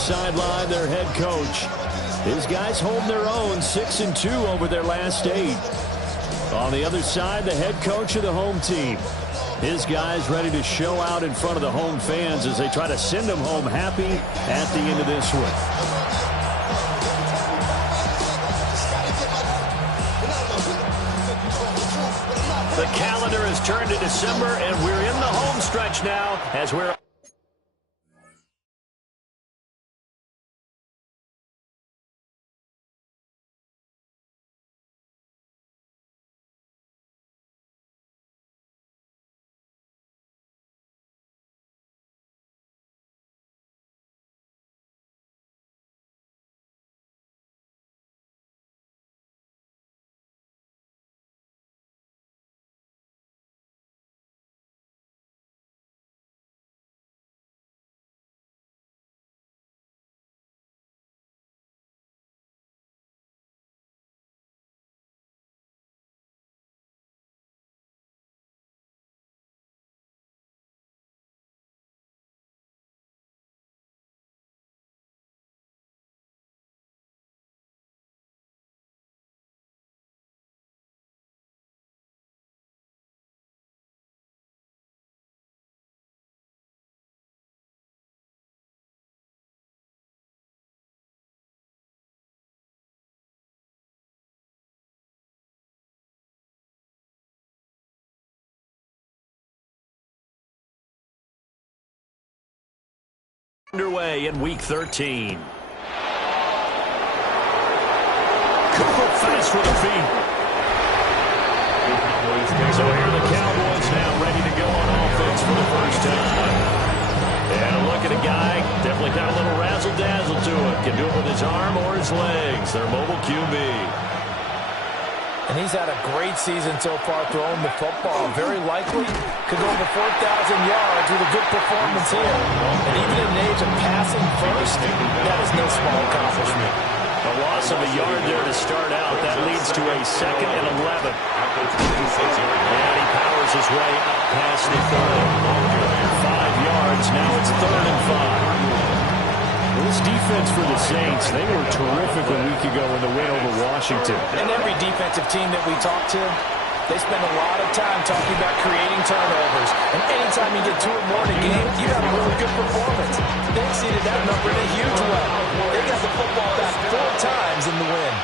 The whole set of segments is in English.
sideline, their head coach. His guys holding their own, 6-2 over their last 8. On the other side, the head coach of the home team. His guys ready to show out in front of the home fans as they try to send them home happy at the end of this one. The calendar has turned to December, and we're in the home stretch now as we're... underway in Week 13. Cooper fast with the feet. So here are the Cowboys now ready to go on offense for the first time. And a look at a guy, definitely got a little razzle-dazzle to it. Can do it with his arm or his legs. Their mobile QB. And he's had a great season so far throwing the football. Very likely could go over 4,000 yards with a good performance here. And even in an age of passing first, that is no small accomplishment. A loss of a yard there to start out. That leads to a 2nd and 11. And he powers his way up past the 30. 5 yards. Now it's 3rd and 5. This defense for the Saints, they were terrific a week ago in the win over Washington. And every defensive team that we talk to, they spend a lot of time talking about creating turnovers. And anytime you get 2 or more in a game, you have a really good performance. They exceeded that number in a huge way. They got the football back 4 times in the win.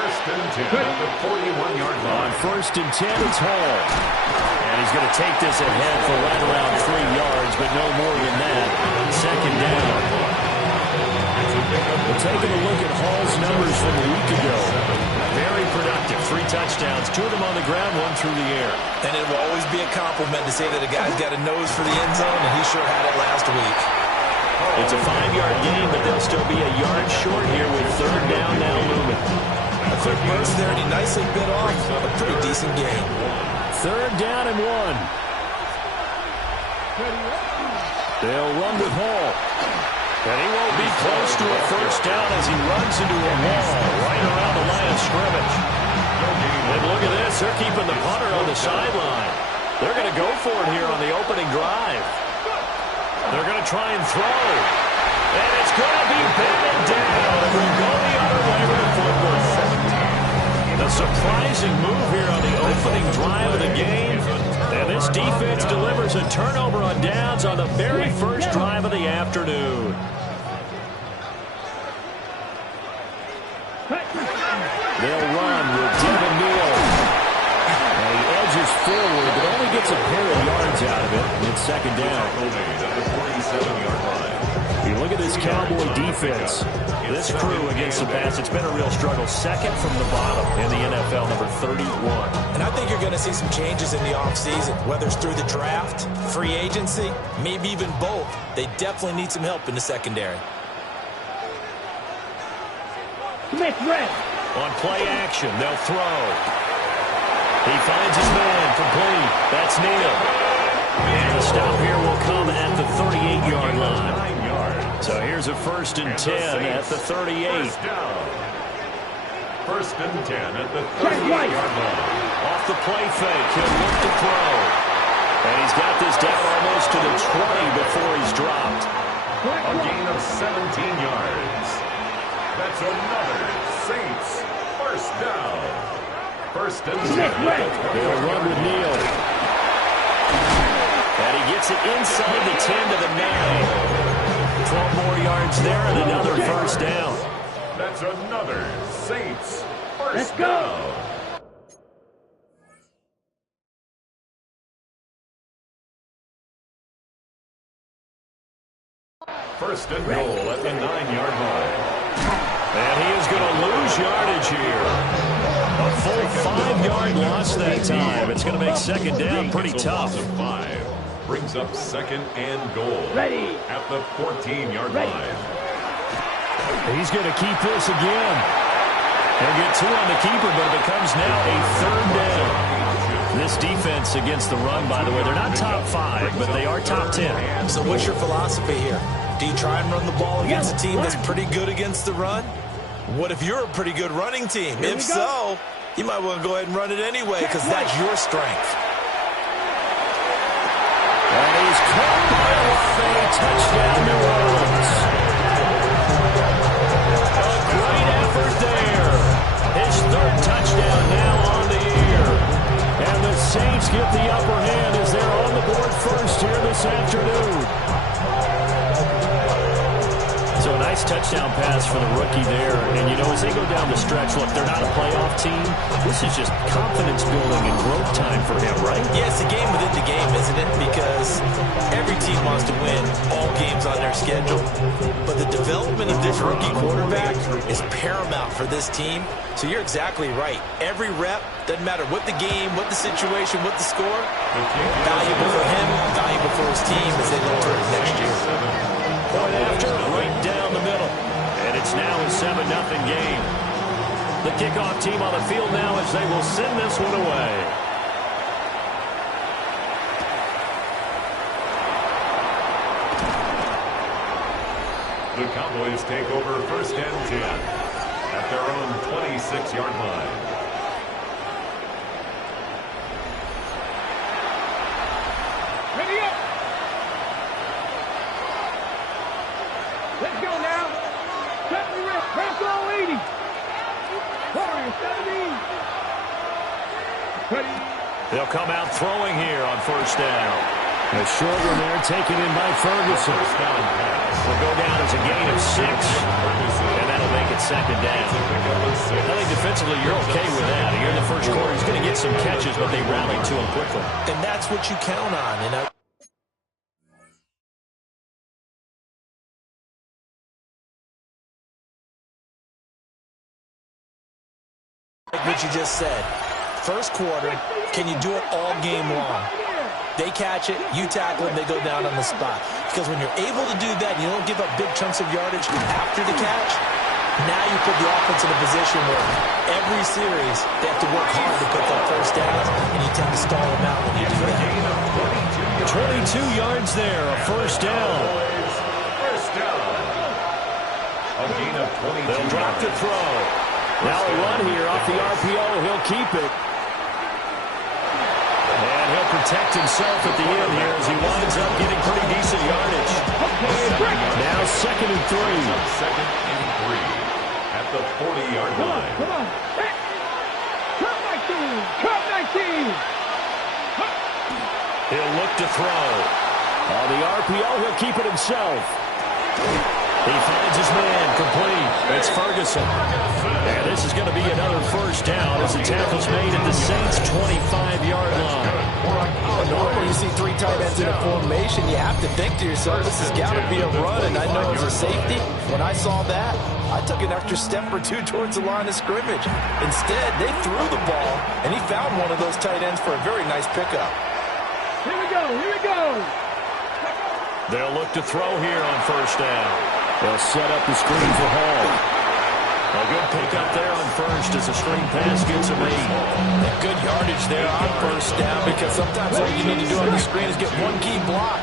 1st and 10 on the 41-yard line. On 1st and 10, it's Hall. And he's going to take this ahead for right around 3 yards, but no more than that. 2nd down. We're taking a look at Hall's numbers from a week ago. Very productive. 3 touchdowns, 2 of them on the ground, 1 through the air. And it will always be a compliment to say that a guy's got a nose for the end zone, and he sure had it last week. It's a 5-yard gain, but they'll still be a yard short here with 3rd down now looming. A quick burst there, and he nicely bit off a pretty decent gain. 3rd down and 1. They'll run with Hall. And he won't be close to a 1st down as he runs into a wall right around the line of scrimmage. And look at this. They're keeping the punter on the sideline. They're going to go for it here on the opening drive. They're going to try and throw. And it's going to be batted down. And we'll go the other way with the football. A surprising move here on the opening drive of the game. And this defense delivers a turnover on downs on the very first drive of the afternoon. They'll run with Devin Neal. And he edges forward, but only gets a pair of yards out of it. And it's 2nd down. You look at this Cowboy defense. This crew against the pass, it's been a real struggle. 2nd from the bottom in the NFL, number 31. And I think you're going to see some changes in the offseason, whether it's through the draft, free agency, maybe even both. They definitely need some help in the secondary. Smith red. On play action, they'll throw. He finds his man, complete. That's Neal. And the stop here will come at the 38-yard line. So here's a 1st and 10 at the 38. 1st and 10 at the 38-yard line. Off the play fake, he'll look to throw. And he's got this down almost to the 20 before he's dropped. A gain of 17 yards. That's another Saints first down. First and 10. They'll run with Neal. And he gets it inside the 10 to the 9. 12 more yards there and another first down. That's another Saints first down. First and goal at the 9-yard line. And he is going to lose yardage here. A full 5-yard loss that time. It's going to make second down pretty tough. 5 brings up second and goal. Ready. At the 14-yard line. He's going to keep this again. He'll get 2 on the keeper, but it becomes now a third down. This defense against the run, by the way, they're not top 5, but they are top 10. So what's your philosophy here? Do you try and run the ball against a team that's pretty good against the run? What if you're a pretty good running team? If so, you might want to go ahead and run it anyway because that's your strength. And he's caught by Olave. Touchdown, New Orleans. A great effort there. His third touchdown now on the year. And the Saints get the upper hand as they're on the board first here this afternoon. So a nice touchdown pass for the rookie there. And, you know, as they go down the stretch, look, they're not a playoff team. This is just confidence building and growth time for him, right? Yeah, it's a game within the game, isn't it? Because every team wants to win all games on their schedule. But the development of this rookie quarterback is paramount for this team. So you're exactly right. Every rep, doesn't matter what the game, what the situation, what the score, valuable for him, valuable for his team as they look towards next year. Point after, right down the middle. And it's now a 7-0 game. The kickoff team on the field now as they will send this one away. The Cowboys take over first and 10 at their own 26-yard line. Let's go now. Set the rip. Press all 80. 17. Ready. They'll come out throwing here on first down. A short one there taken in by Ferguson. Will go down as a gain of 6. And that'll make it second down. I think defensively you're okay with that. Here in the first quarter, he's going to get some catches, but they rallied to him quickly. And that's what you count on. And like what you just said, first quarter, can you do it all game long? They catch it, you tackle them, they go down on the spot. Because when you're able to do that, and you don't give up big chunks of yardage after the catch, now you put the offense in a position where every series they have to work hard to pick up first downs, and you tend to stall them out when you do that. 22 yards there, a first down. First down. A gain of 22. They'll drop the throw. Now a run here off the RPO. He'll keep it. And he'll protect himself at the end here as he winds up getting pretty decent yardage. Now second and 3. Second and 3 at the 40-yard line. Come on. Cut 19. Cut 19. He'll look to throw. On the RPO, he'll keep it himself. He finds his man complete. It's Ferguson. And this is going to be another first down as the tackle's made at the Saints' 25-yard line. Well, normally you see 3 tight ends in a formation, you have to think to yourself, this has got to be a run, and I know it's a safety. When I saw that, I took an extra step or 2 towards the line of scrimmage. Instead, they threw the ball, and he found one of those tight ends for a very nice pickup. Here we go. Here we go. They'll look to throw here on first down. They'll set up the screen for Hall. A good pickup there on first as the screen pass gets a lead. And good yardage there on first down because sometimes all you need to do on the screen is get one key block.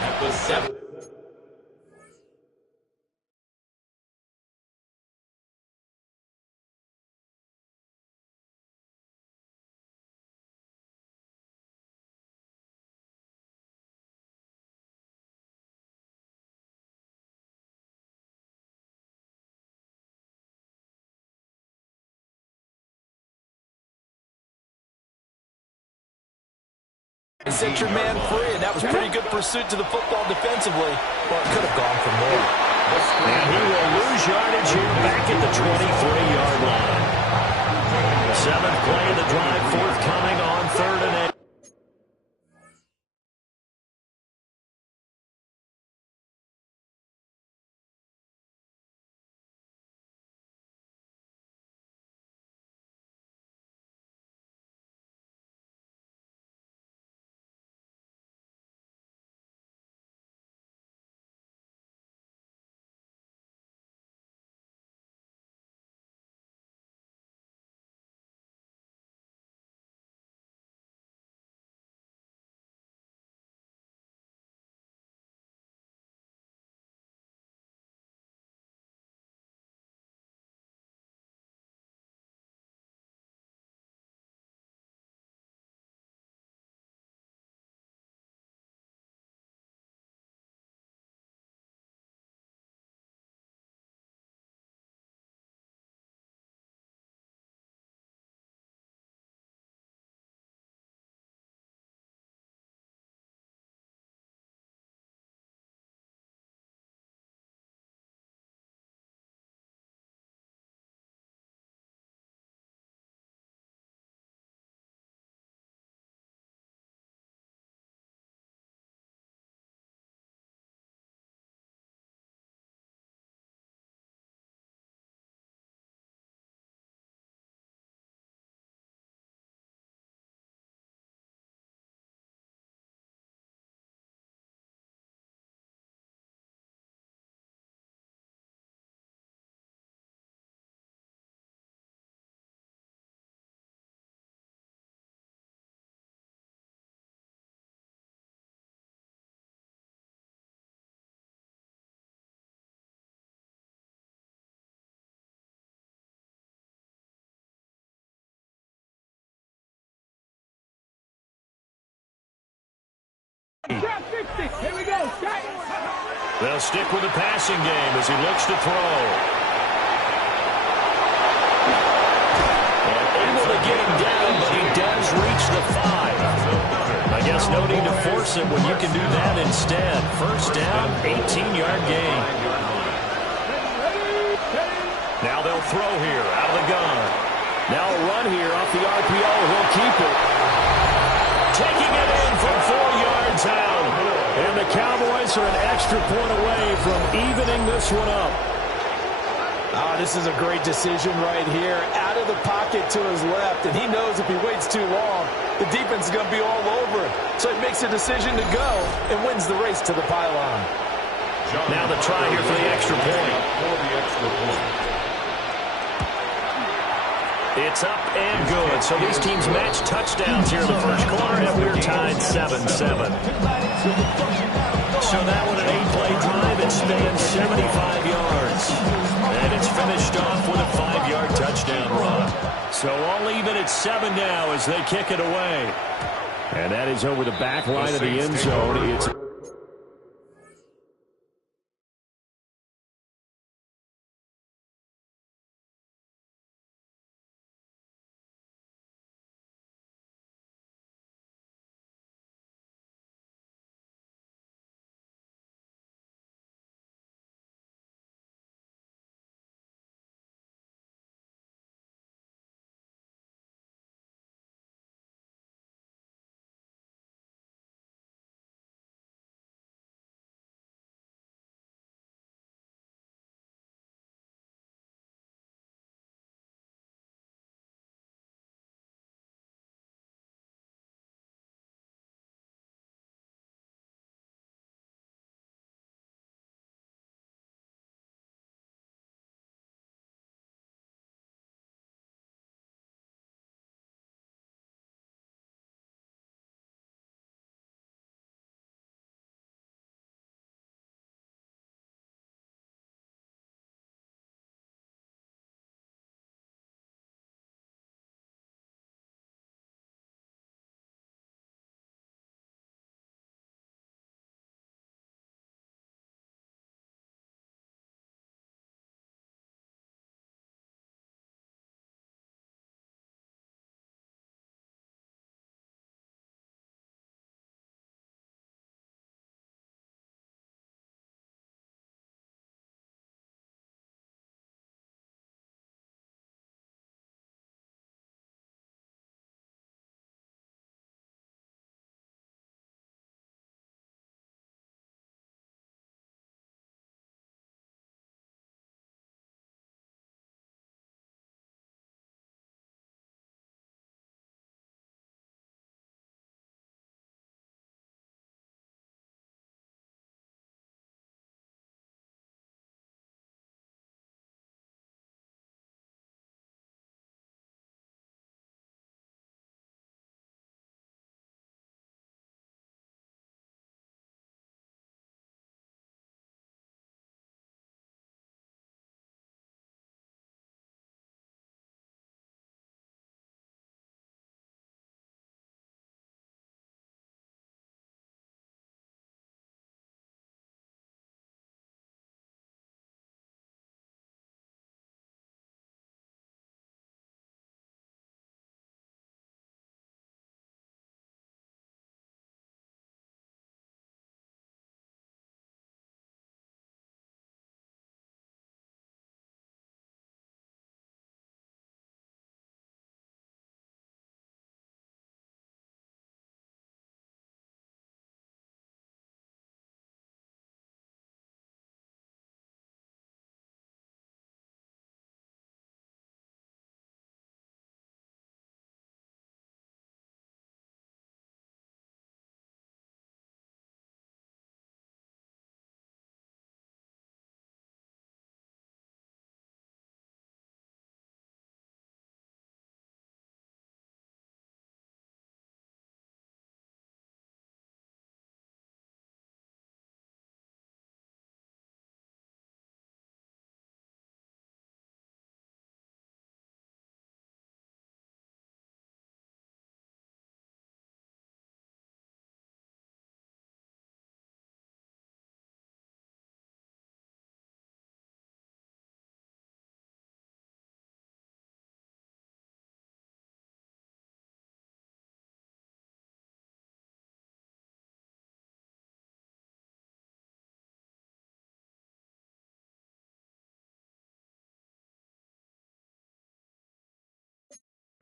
Set your man free, and that was pretty good pursuit to the football defensively. Well, it could have gone for more. And he will lose yardage here back at the 23-yard line. Seventh play of the drive forthcoming on 3rd and 8. Here we go. They'll stick with the passing game as he looks to throw. And able to get him down, but he does reach the 5. I guess no need to force him when you can do that instead. First down, 18-yard gain. Now they'll throw here out of the gun. Now a run here off the RPO. He'll keep it. Taking it in from 4 yards out. And the Cowboys are an extra point away from evening this one up. This is a great decision right here. Out of the pocket to his left, and he knows if he waits too long, the defense is going to be all over him. So he makes a decision to go and wins the race to the pylon. Now the try here for the extra point. It's up and good. So these teams match touchdowns here in the first quarter, and we're tied 7-7. So that one an 8-play drive. It spans 75 yards. And it's finished off with a 5-yard touchdown run. So all even at 7 now as they kick it away. And that is over the back line of the end zone. It's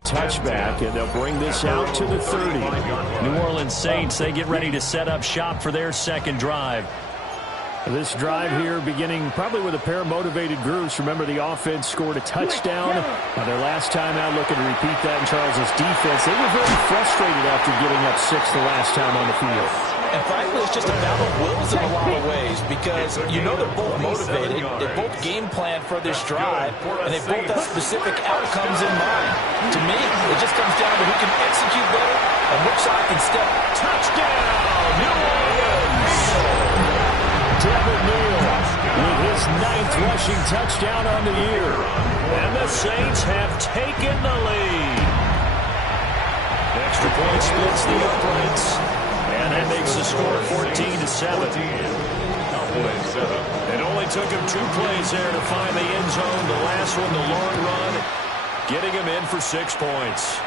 touchback, and they'll bring this out to the 30. New Orleans Saints, they get ready to set up shop for their second drive. This drive here beginning probably with a pair of motivated groups. Remember, the offense scored a touchdown on their last time out, looking to repeat that in Charles' defense. They were very frustrated after giving up 6 the last time on the field. And frankly, it's just a battle of wills in a lot of ways because you know they're both motivated, they both game plan for this drive, and they both have specific outcomes in mind. To me, it just comes down to who can execute better and which side can step. Touchdown, New Orleans! Devin Neal with his 9th rushing touchdown on the year. And the Saints have taken the lead. Extra point splits the uprights. And that makes the score 14-7. It only took him 2 plays there to find the end zone. The last one, the long run, getting him in for 6 points.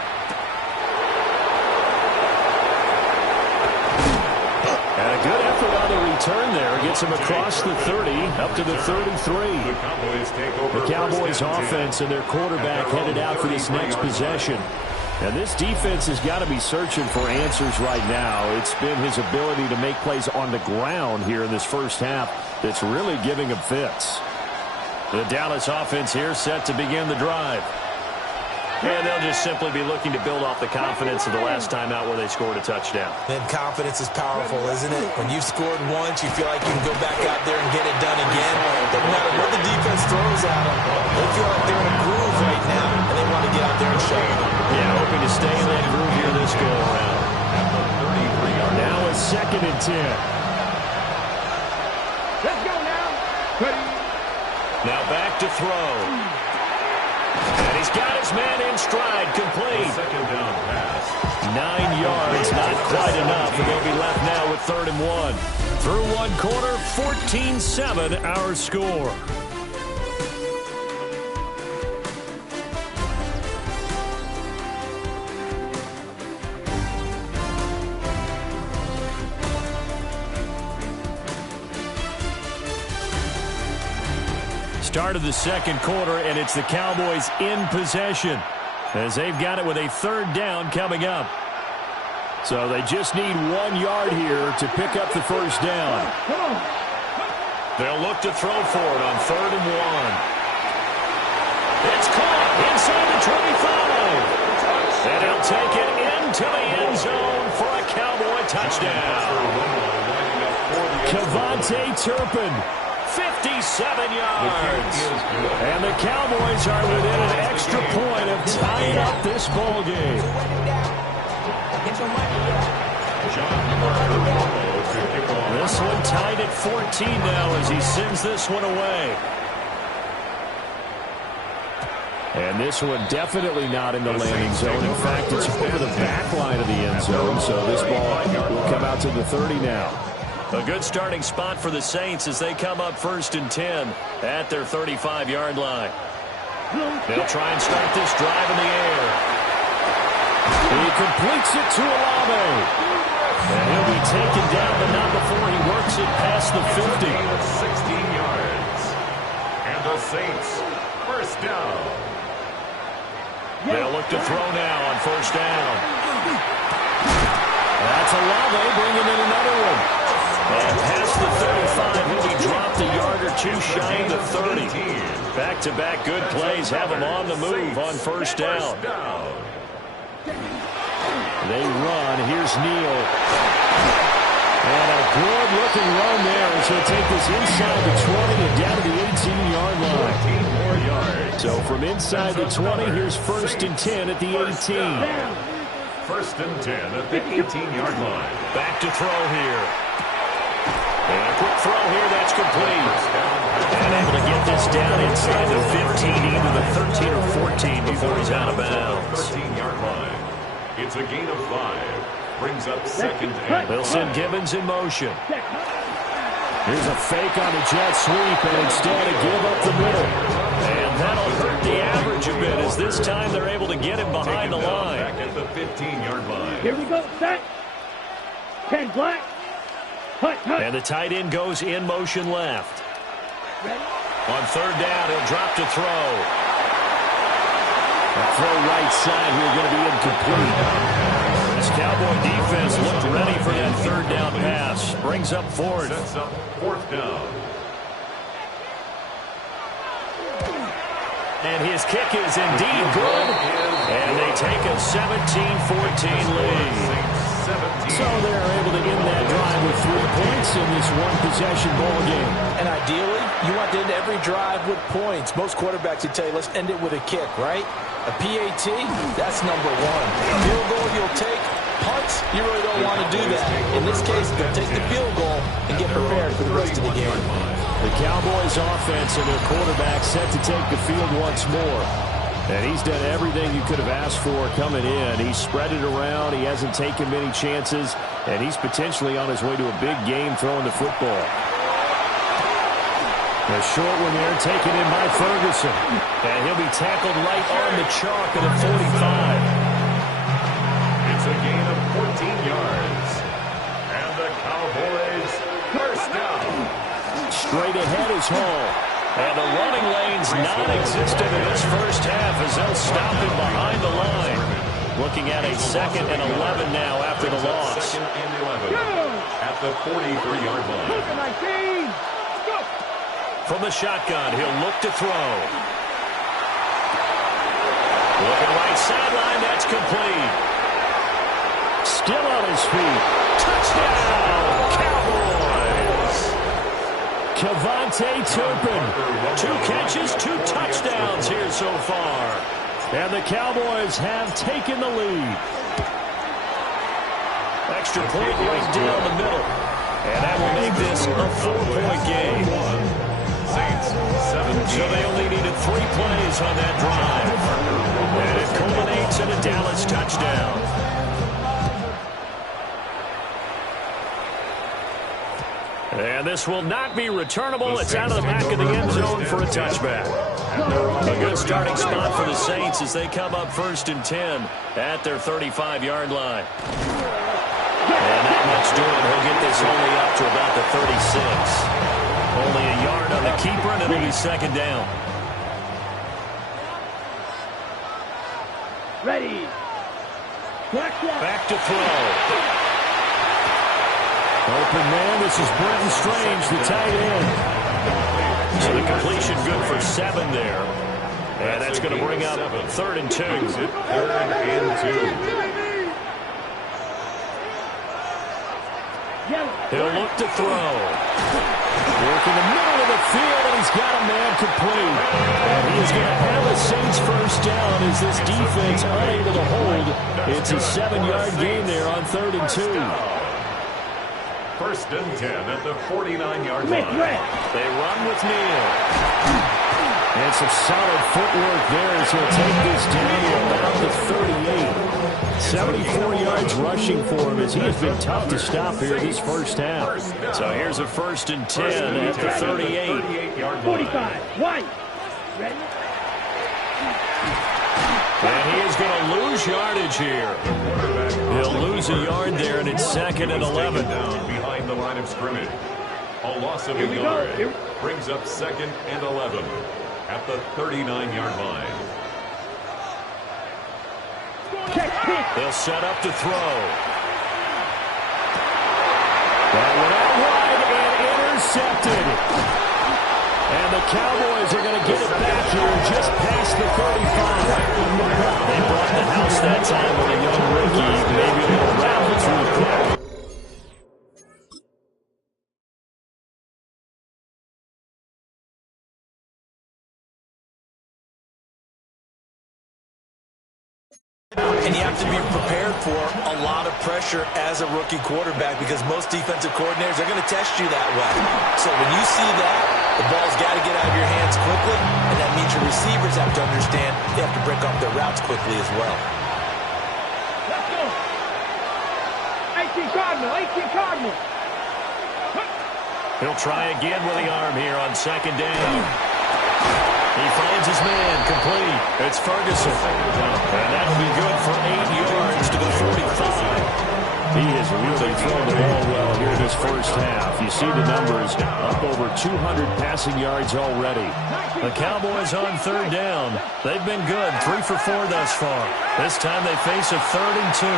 And a good effort on the return there. Gets him across the 30, up to the 33. The Cowboys offense and their quarterback headed out for this next possession. And this defense has got to be searching for answers right now. It's been his ability to make plays on the ground here in this first half that's really giving him fits. The Dallas offense here set to begin the drive. And they'll just simply be looking to build off the confidence of the last time out where they scored a touchdown. And confidence is powerful, isn't it? When you've scored once, you feel like you can go back out there and get it done again. Doesn't matter what the defense throws at them. They feel like they're in a groove right now, and they want to get out there and show it. Yeah, hoping to stay in that groove here this go-around. Now a 2nd and 10. Let's go now. Ready. Now back to throw. And he's got his man in stride, complete. 9 yards, not quite enough, and they'll be left now with 3rd and 1. Through 1 quarter, 14-7 our score. Start of the 2nd quarter, and it's the Cowboys in possession as they've got it with a 3rd down coming up. So they just need 1 yard here to pick up the first down. They'll look to throw for it on 3rd and 1. It's caught inside the 25. And he'll take it into the end zone for a Cowboy touchdown. Kevontae Turpin. 57 yards. And the Cowboys are within an extra point of tying up this ball game. This one tied at 14 now as he sends this one away. And this one definitely not in the landing zone. In fact, it's over the back line of the end zone. So this ball will come out to the 30 now. A good starting spot for the Saints as they come up 1st and 10 at their 35-yard line. They'll try and start this drive in the air. He completes it to Olave. And he'll be taken down, but not before he works it past the 50. 16 yards. And the Saints, 1st down. They'll look to throw now on 1st down. That's Olave bringing in another one. And past the 35, he'll be dropped a yard or 2 shy of the 30. Back-to-back good plays have him on the move on 1st down. They run. Here's Neal. And a good-looking run there as he'll take this inside the 20 and down to the 18-yard line. 14 more yards. So from inside the 20, here's 1st and 10 at the 18. 1st and 10 at the 18-yard line. Back to throw here. And a quick throw here, that's complete. And able to get this down inside the 15, either the 13 or 14 before he's out of bounds. 13-yard line. It's a gain of 5. Brings up 2nd and They'll send Gibbons in motion. Here's a fake on the jet sweep, and instead a give up the middle. And that'll hurt the average a bit as this time they're able to get him behind the line. back at the 15-yard line. Here we go. Set. 10 black. And the tight end goes in motion left. On 3rd down, he'll drop to throw. Throw right side here going to be incomplete. This Cowboy defense looked ready for that third down pass. Brings up fourth. Sets up fourth down. And his kick is indeed good. And they take a 17-14 lead. So they're able to end that drive with 3 points in this one-possession ball game. And ideally, you want to end every drive with points. Most quarterbacks would tell you, let's end it with a kick, right? A PAT, that's number one. Field goal you'll take. Punts, you really don't want to do that. In this case, they'll take the field goal and get prepared for the rest of the game. The Cowboys offense and their quarterback set to take the field once more. And he's done everything you could have asked for coming in. He's spread it around. He hasn't taken many chances. And he's potentially on his way to a big game throwing the football. A short one there taken in by Ferguson. And he'll be tackled right on the chalk at the 45. It's a gain of 14 yards. And the Cowboys first down. Straight ahead is Hall. And the running lane's non-existent in this first half as they'll stop him behind the line. Looking at a 2nd and 11 now after the loss. 2nd and 11 at the 43-yard line. From the shotgun, he'll look to throw. Looking right sideline, that's complete. Still on his feet. Touchdown, Cowboys! Kevontae Turpin. 2 catches, 2 touchdowns here so far. And the Cowboys have taken the lead. Extra point right down the middle. And that will make this a 4-point game. Saints 17. So they only needed 3 plays on that drive. And it culminates in a Dallas touchdown. And this will not be returnable. It's out of the back of the end zone for a touchback. A good starting spot for the Saints as they come up 1st and 10 at their 35-yard line. And not much doing. He'll get this only up to about the 36. Only a yard on the keeper, and it'll be 2nd down. Ready. Back to throw. Open man, this is Brenton Strange, the tight end. So the completion good for 7 there. And that's going to bring up 3rd and 2. 3rd and 2. He'll look to throw. Work in the middle of the field, and he's got a man complete. And he is going to have a Saints first down as this defense unable to hold. It's a 7-yard gain there on 3rd and 2. 1st and 10 at the 49-yard line. They run with Neal. And some solid footwork there as he'll take this down to about the 38. 74 yards rushing for him as he has been tough to stop here this first half. So here's a 1st and 10 at the 38. 45. White. Ready? And he is going to lose yardage here. He'll lose a yard there, and it's 2nd and 11. Down behind the line of scrimmage. A loss of a yard brings up 2nd and 11 at the 39-yard line. They'll set up to throw. That one out wide and intercepted. And the Cowboys are going to get it back here just past the 35. They brought the house that time with a young rookie, maybe a little rattled through the crack. And you have to be prepared for a lot of pressure as a rookie quarterback because most defensive coordinators are going to test you that way. So when you see that, the ball's got to get out of your hands quickly, and that means your receivers have to understand they have to break up their routes quickly as well. Let's go. 18 Cardinal, 18 Cardinal. He'll try again with the arm here on 2nd down. He finds his man, complete. It's Ferguson. And that'll be good for 8 yards to the 45. He has really thrown the ball well here this first half. You see the numbers, up over 200 passing yards already. The Cowboys on third down. They've been good, 3 for 4 thus far. This time they face a 3rd and 2.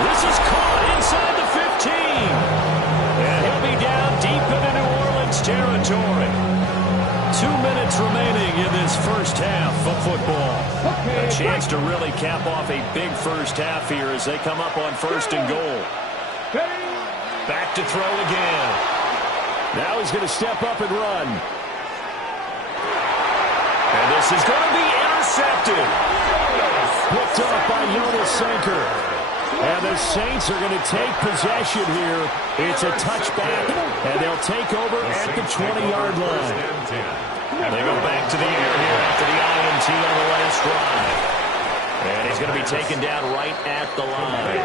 This is caught inside the 15. And he'll be down deep into New Orleans territory. 2 minutes remaining in this first half of football. A chance to really cap off a big first half here as they come up on 1st and goal. Back to throw again. Now he's going to step up and run. And this is going to be intercepted. Picked up by Jonas Sanker. And the Saints are going to take possession here. It's a touchback, and they'll take over at the 20-yard line. They go back to the air here after the INT on the last drive. And he's going to be taken down right at the line.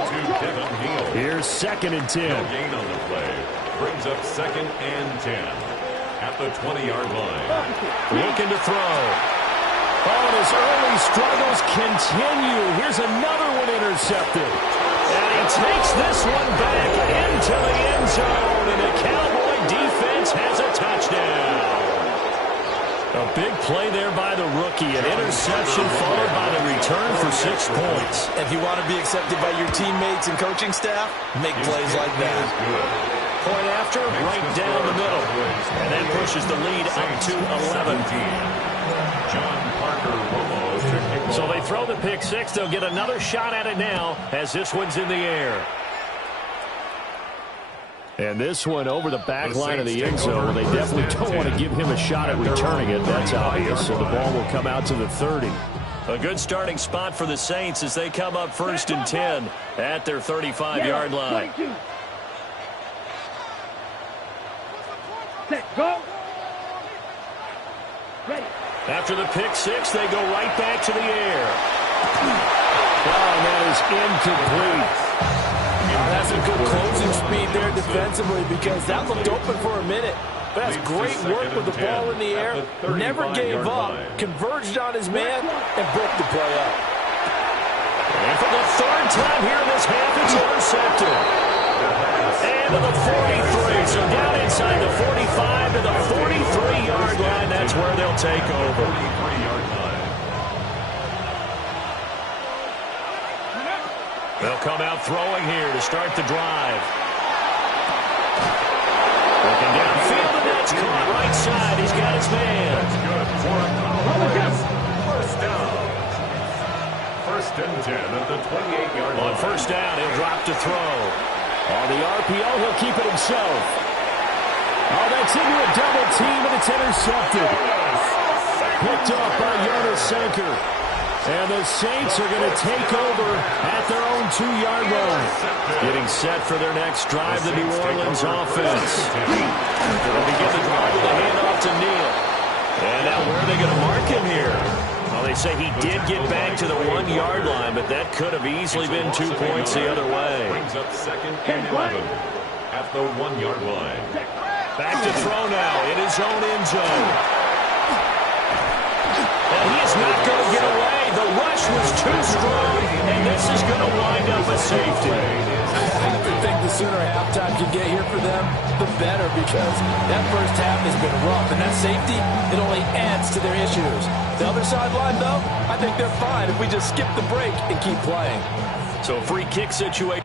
Here's 2nd and 10. No gain on the play. Brings up 2nd and 10 at the 20-yard line. Looking to throw. Oh, and his early struggles continue. Here's another one intercepted. And he takes this one back into the end zone. And the Cowboy defense has a touchdown. A big play there by the rookie. An interception followed by the return for 6 points. If you want to be accepted by your teammates and coaching staff, make plays like that. Point after, right down the middle. And that pushes the lead up to 11. John Parker Romo to kick So off. they throw the pick 6. They'll get another shot at it now as this one's in the air. And this one over the back line of the end zone. They definitely don't want to give him a shot at returning it. That's obvious. So the ball will come out to the 30. A good starting spot for the Saints as they come up 1st and 10 at their 35-yard line. Set, go. Ready. After the pick 6, they go right back to the air. Oh, and that is incomplete. That's a good closing speed there defensively because that looked open for a minute. But that's great work with the ball in the air. Never gave up, converged on his man, and broke the play up. And for the 3rd time here in this half, it's intercepted. And to the 43. So down inside the 45 to the 43-yard line. That's where they'll take over. 43-yard line. They'll come out throwing here to start the drive. Looking downfield, and that's caught right side. He's got his man. That's good for a Cowboys first down. 1st and 10 at the 28-yard line. On 1st down, he'll drop to throw. On the RPO, he'll keep it himself. Oh, that's into a double team, and it's intercepted. Picked up by Jonas Sanker. And the Saints are going to take over at their own 2-yard line. Getting set for their next drive, the New Orleans offense. They'll begin the drive with a handoff to Neal. And now where are they going to mark him here? Well, they say he did get back to the 1-yard line, but that could have easily been 2 points the other way. Brings up 2nd and 11 at the 1-yard line. Back to throw now in his own end zone. And he is not going to get away. The rush was too strong, and this is going to wind up a safety. I have to think the sooner halftime can get here for them, the better, because that first half has been rough, and that safety, it only adds to their issues. The other sideline, though, I think they're fine if we just skip the break and keep playing. So free kick situation.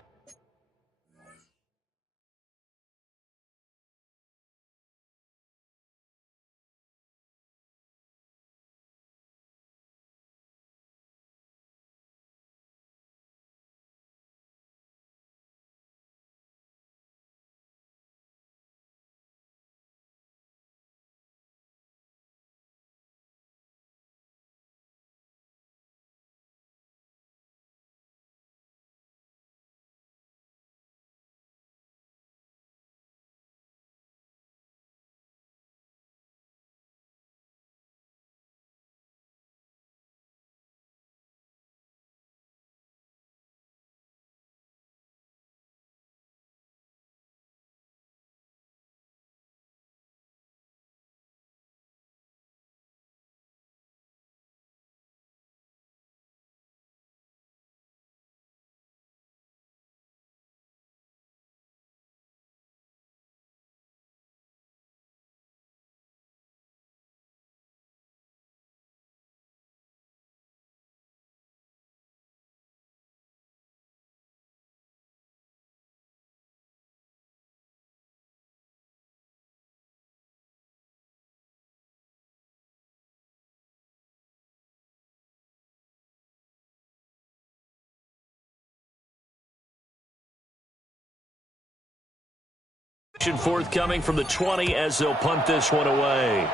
Forthcoming from the 20 as they'll punt this one away.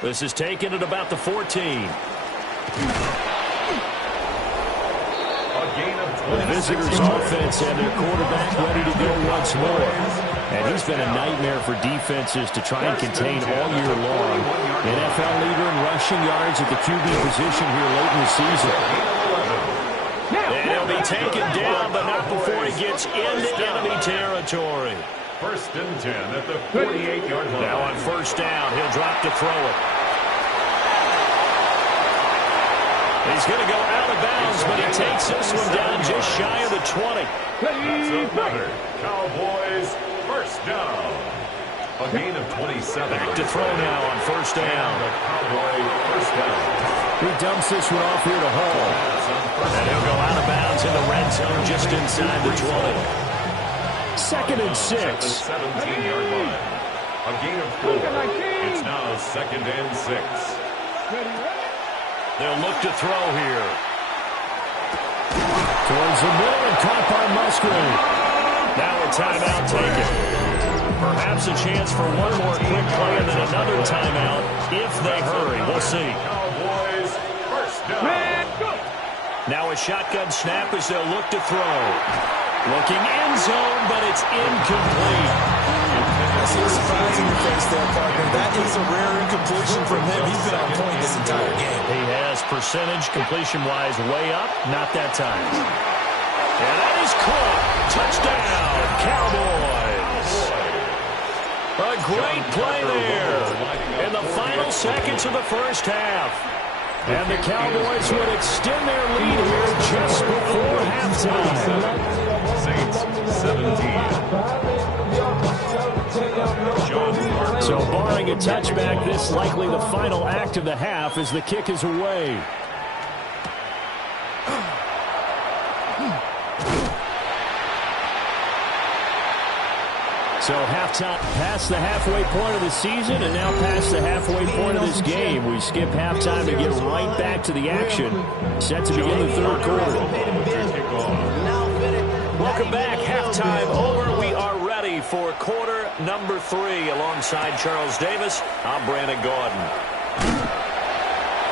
This is taken at about the 14. The visitors' offense and their quarterback ready to go once more. And he's been a nightmare for defenses to try and contain all year long. NFL leader in rushing yards at the QB position here late in the season. And he'll be taken down, but not before he gets into enemy territory. First and 10 at the 48-yard line. Now on first down, he'll drop to throw it. He's going to go out of bounds, but he takes this one down just shy of the 20. That's another Cowboys first down. A gain of 27. Back to throw now on first down. The Cowboy first down. He dumps this one off here to Hall. And he'll go out of bounds in the red zone just inside the 20. Second and 6. 17-yard line. A gain of 4. It's now second and 6. They'll look to throw here. Towards the middle and caught by Musgrave. Now a timeout taken. Perhaps a chance for one more quick play and then another timeout if they hurry. We'll see. Cowboys first down. Now a shotgun snap as they'll look to throw. Looking end zone, but it's incomplete. I see a surprise in your face there, partner. That is a rare incompletion from him. He's been on point this entire game. He has percentage completion-wise way up. Not that time. And that is caught. Touchdown, Cowboys. A great play there in the final seconds of the first half. And the Cowboys would extend their lead here just before halftime. Saints 17. So barring a touchback, this likely the final act of the half as the kick is away. So halftime, past the halfway point of the season and now past the halfway point of this game. We skip halftime to get right back to the action. Set to begin the third quarter. Welcome back. Halftime over. We are ready for quarter number 3. Alongside Charles Davis, I'm Brandon Gordon.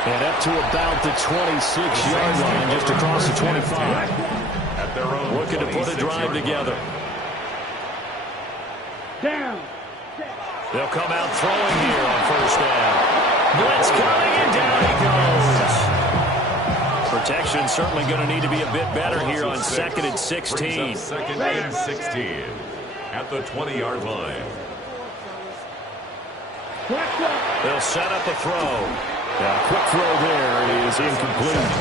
And up to about the 26-yard line, just across the 25. Looking to put a drive together. Down. They'll come out throwing here on first down. Blitz coming, and down he goes. Protection certainly going to need to be a bit better here on second and 16. Second and 16 at the 20-yard line. They'll set up a throw. Quick throw there. It is incomplete.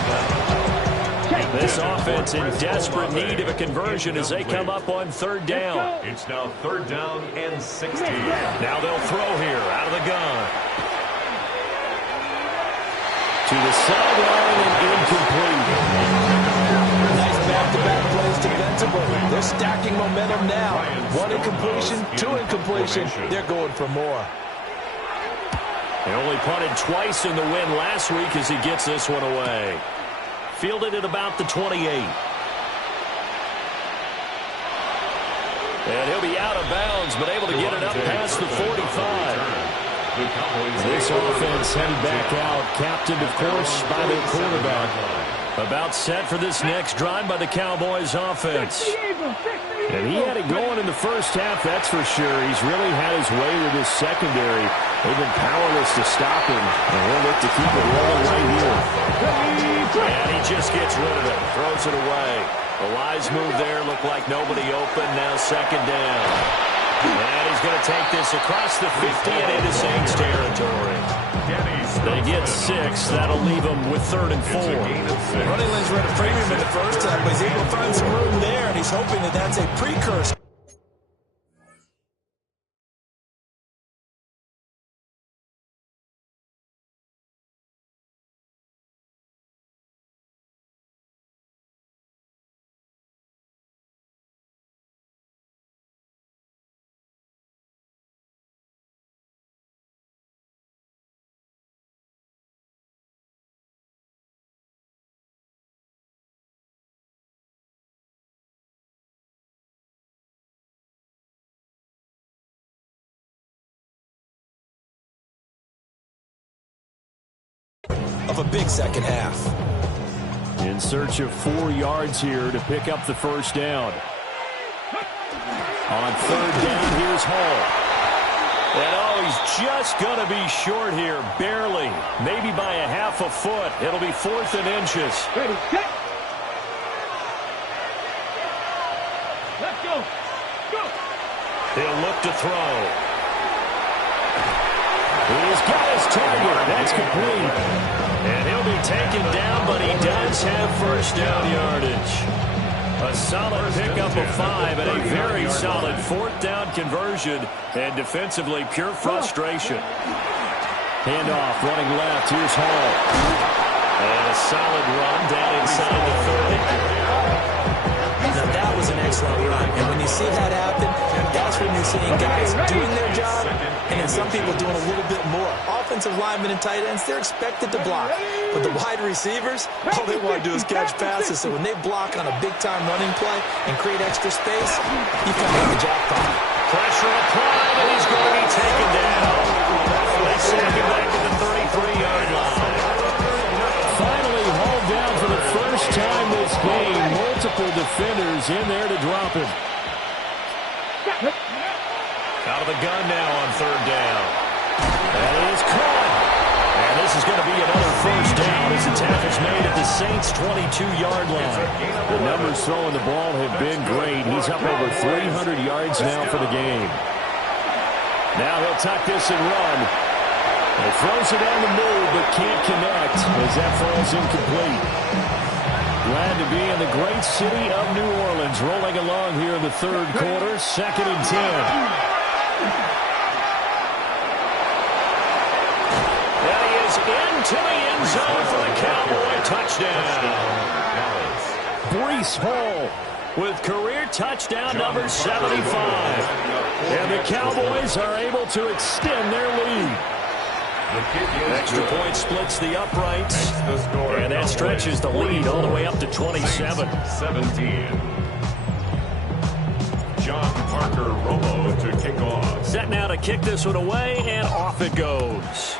This offense in desperate need of a conversion as they come up on third down. It's now third down and 16. Now they'll throw here out of the gun. To the sideline and incomplete. Nice back-to-back plays defensively. They're stacking momentum now. One incompletion, two incompletion. They're going for more. They only punted twice in the win last week as he gets this one away. Fielded at about the 28. And he'll be out of bounds, but able to get it up past the 45. This offense headed back out, captained, of course, by their quarterback. About set for this next drive by the Cowboys offense. And he had it going in the first half, that's for sure. He's really had his way with his secondary. They've been powerless to stop him, and he'll look to keep it rolling right here. And he just gets rid of it, throws it away. The wise move there, looked like nobody open, now second down. And he's going to take this across the 50 and into Saints territory. They get 6. That'll leave them with third and 4. Running lanes were at a premium in the first half, but he's able to find some room there, and he's hoping that that's a precursor. of a big second half. In search of 4 yards here to pick up the first down. On third down, here's Hall. And oh, he's just going to be short here, barely. Maybe by a half a foot. It'll be 4th and inches. Ready, set. Let's go. Go. He'll look to throw. He's got his target. That's complete. And he'll be taken down, but he does have first down yardage. A solid pickup of 5 and a very solid 4th down conversion. And defensively, pure frustration. Handoff, running left. Here's Hall. And a solid run down inside the 30. Now, that was an excellent run. And when you see that happen, that's when you're seeing guys doing their job and then some people doing a little bit more. Offensive linemen and tight ends, they're expected to block. But the wide receivers, all they want to do is catch passes. So when they block on a big-time running play and create extra space, you kind of hit the jackpot. Pressure applied, and he's going to be taken down. They sack him back to the 33-yard line. Finally hauled down for the first time this game. Multiple defenders in there to drop him. Out of the gun now on third down. And it is caught. And this is going to be another first down as the tackle's made at the Saints' 22-yard line. The numbers throwing the ball have been great. He's up over 300 yards now for the game. Now he'll tuck this and run. He throws it on the move, but can't connect as that falls incomplete. Glad to be in the great city of New Orleans, rolling along here in the third quarter, 2nd and 10. Now he is into the end zone for the Cowboy touchdown. Breece Hall with career touchdown number 75. And the Cowboys are able to extend their lead. Extra point splits the uprights, and that stretches the lead all the way up to 27. 17. John Parker Romo to kick off. Set now to kick this one away, and off it goes.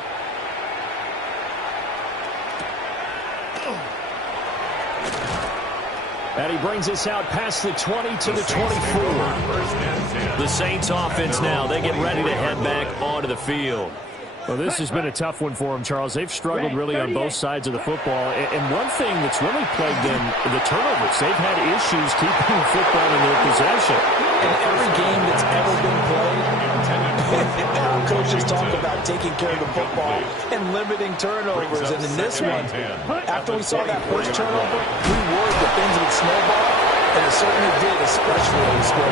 And he brings us out past the 20 to the 24. The Saints offense now, they get ready to head back onto the field. Well, this has been a tough one for them, Charles. They've struggled really on both sides of the football. And one thing that's really plagued them, the turnovers. They've had issues keeping the football in their possession. In every game that's ever been played, coaches talk about taking care of the football and limiting turnovers. And in this one, after we saw that first turnover, we worried that things would snowball, and it certainly did, especially when we scored.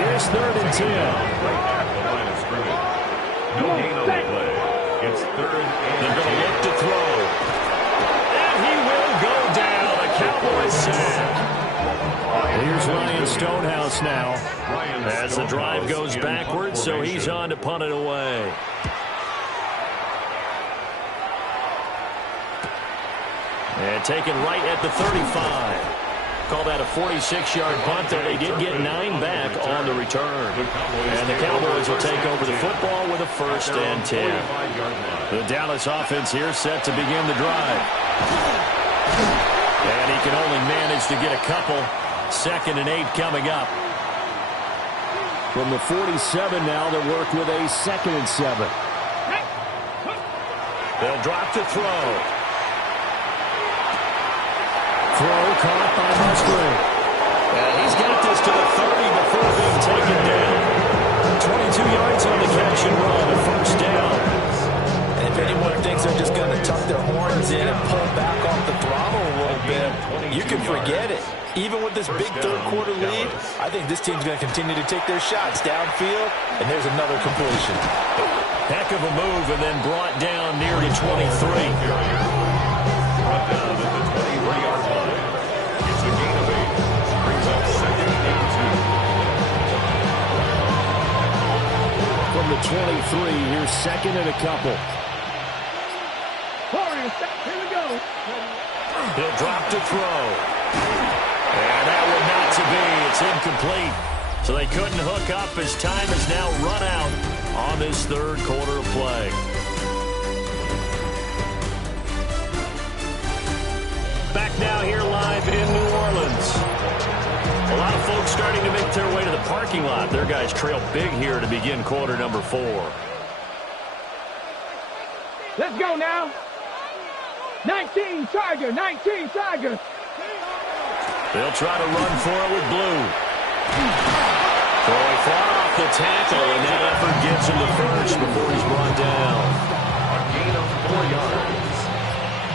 Here's 3rd and 10. No gain on the play. It's 3rd and They're going to look to throw. And he will go down. The Cowboys sack. Here's Ryan Stonehouse now. As the drive goes backwards, so he's on to punt it away. And taken right at the 35. Call that a 46-yard punt there. They did get 9 back on the return. And the Cowboys will take over the football with a 1st and 10. The Dallas offense here set to begin the drive. And he can only manage to get a couple. 2nd and 8 coming up. From the 47 now, they'll work with a 2nd and 7. They'll drop to throw. Throw caught by Musgrave. And he's got this to the 30 before being taken down. 22 yards on the catch and run, a 1st down. And if anyone thinks they're just going to tuck their horns in and pull back off the throttle a little bit, you can forget it. Even with this big third-quarter lead, I think this team's going to continue to take their shots downfield, and there's another completion. Heck of a move, and then brought down near the 23. brought down at the 23-yard line. It's a gain of 8. Brings up 2nd and 2. From the 23, here's 2nd and a couple. Here we go. He'll drop to throw. And that one not to be. It's incomplete. So they couldn't hook up as time has now run out on this third quarter of play. Back now here live in New Orleans. A lot of folks starting to make their way to the parking lot. Their guys trail big here to begin quarter number 4. Let's go now. 19 Tiger, 19 Tiger. They'll try to run for it with Blue. Throwing far off the tackle, and that effort gets him to first before he's brought down. A gain of 4 yards.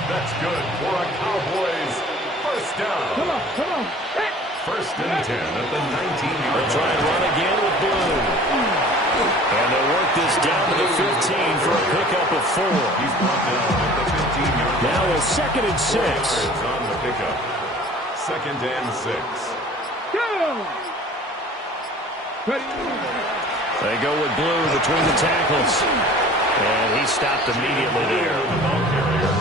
That's good for a Cowboys first down. Come on, come on. Hey. First and 10 at the 19-yard They'll try and run again with Blue. And they'll work this down to the 15 for a pickup of 4. He's brought down at the 15-yard line. Now a 2nd and 6. On the pickup. 2nd and 6. Go. Ready. They go with Blue between the tackles. And he stopped immediately there.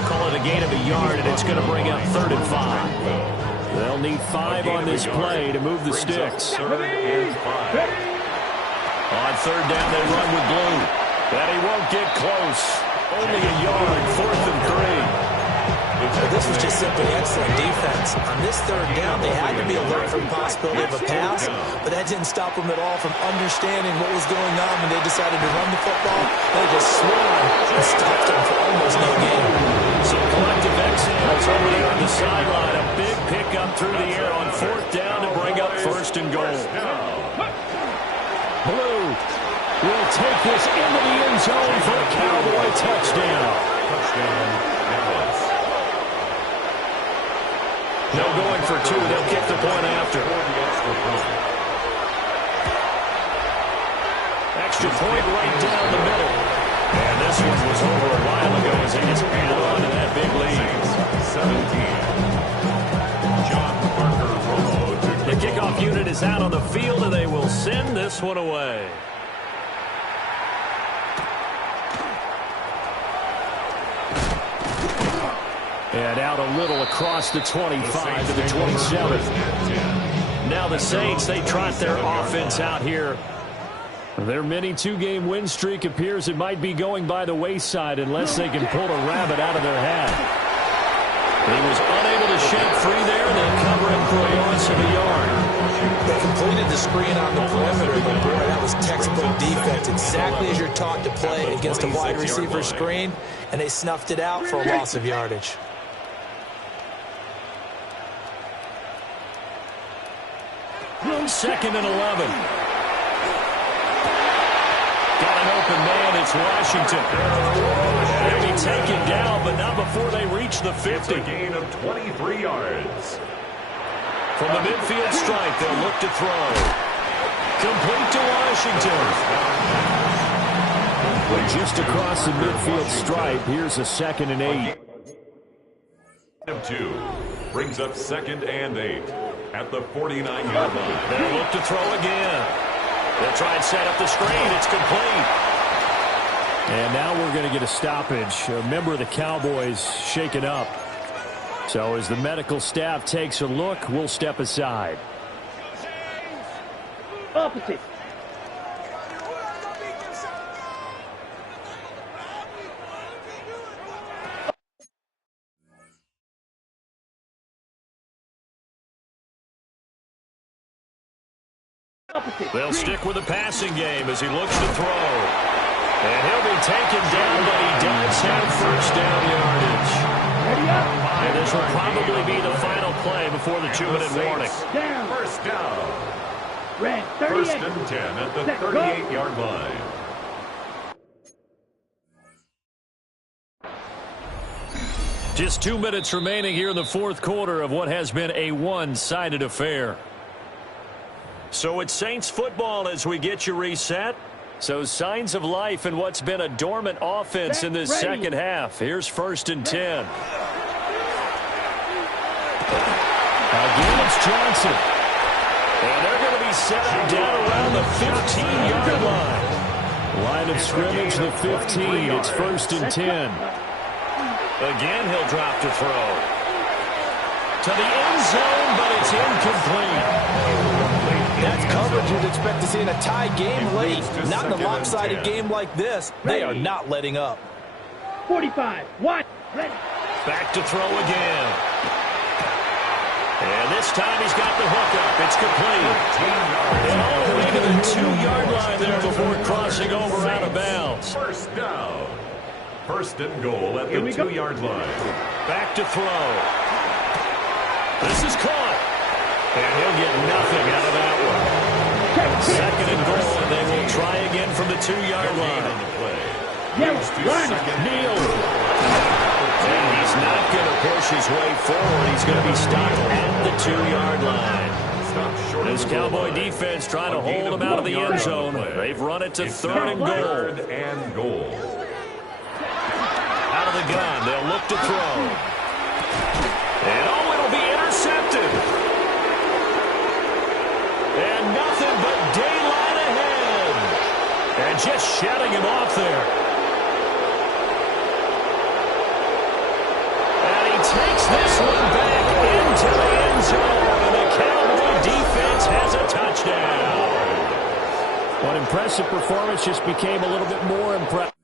Call it a gain of a yard, and it's going to bring up 3rd and 5. They'll need 5 on this play to move the sticks. 3rd and 5. On 3rd down, they run with Blue. But he won't get close. Only a yard, 4th and 3. This was just simply excellent defense. On this 3rd down, they had to be alert for the possibility of a pass, but that didn't stop them at all from understanding what was going on when they decided to run the football. They just swung and stopped them for almost no gain. Some collective exhales over there on the sideline. A big pickup through the air on 4th down to bring up 1st and goal. Blue will take this into the end zone for a Cowboy touchdown. No going for 2. They'll kick the point after. Extra point right down the middle. And this one was over a while ago as they just held on to that big lead. 17. John Parker. The kickoff unit is out on the field, and they will send this one away. And out a little across the 25 to the 27. Now the Saints, they trot their offense out here. Their mini 2-game win streak appears it might be going by the wayside unless they can pull a rabbit out of their hat. He was unable to shake free there, and they cover him for a loss of a yard. They completed the screen on the perimeter, but boy, that was textbook defense. Exactly as you're taught to play against a wide receiver screen, and they snuffed it out for a loss of yardage. 2nd and 11. Got an open man. It's Washington. They'll be taken down, but not before they reach the 50. A gain of 23 yards. From the midfield stripe, they'll look to throw. Complete to Washington. Just across the midfield stripe, here's a 2nd and 8. Of 2 brings up 2nd and 8 at the 49-yard line. They'll look to throw again. They'll try and set up the screen. It's complete. And now we're going to get a stoppage. A member of the Cowboys shaken up. So as the medical staff takes a look, we'll step aside. Opposite. They'll stick with the passing game as he looks to throw. And he'll be taken down, but he does have 1st down yardage. And this will probably be the final play before the 2-minute warning. Down. 1st down. Red, 38. 1st and 10 at the 38-yard line. Just 2 minutes remaining here in the 4th quarter of what has been a one-sided affair. So it's Saints football as we get you reset. So signs of life in what's been a dormant offense in this second half. Here's 1st and 10. Again, it's Johnson. And they're going to be set up down around the 15-yard line. Line of scrimmage, the 15. It's 1st and 10. Again, he'll drop to throw. To the end zone, but it's incomplete. That's coverage you'd expect to see in a tie game late. Not in a lopsided game like this. They are not letting up. 45. What? Back to throw again. And this time he's got the hook up. It's complete. And all the way to the 2-yard line there before crossing over out of bounds. First down. First and goal at the 2-yard line. Back to throw. This is caught. And he'll get nothing out of that one. Second and goal, and they will try again from the 2-yard line. Neal. And he's not going to push his way forward. He's going to be stopped at the 2-yard line. This Cowboy defense trying to hold him out of the end zone. They've run it to third and goal. Out of the gun, they'll look to throw. And oh, it'll be intercepted. And nothing but daylight ahead. And just shutting him off there. And he takes this one back into the end zone. And the Cowboy defense has a touchdown. What impressive performance just became a little bit more impressive.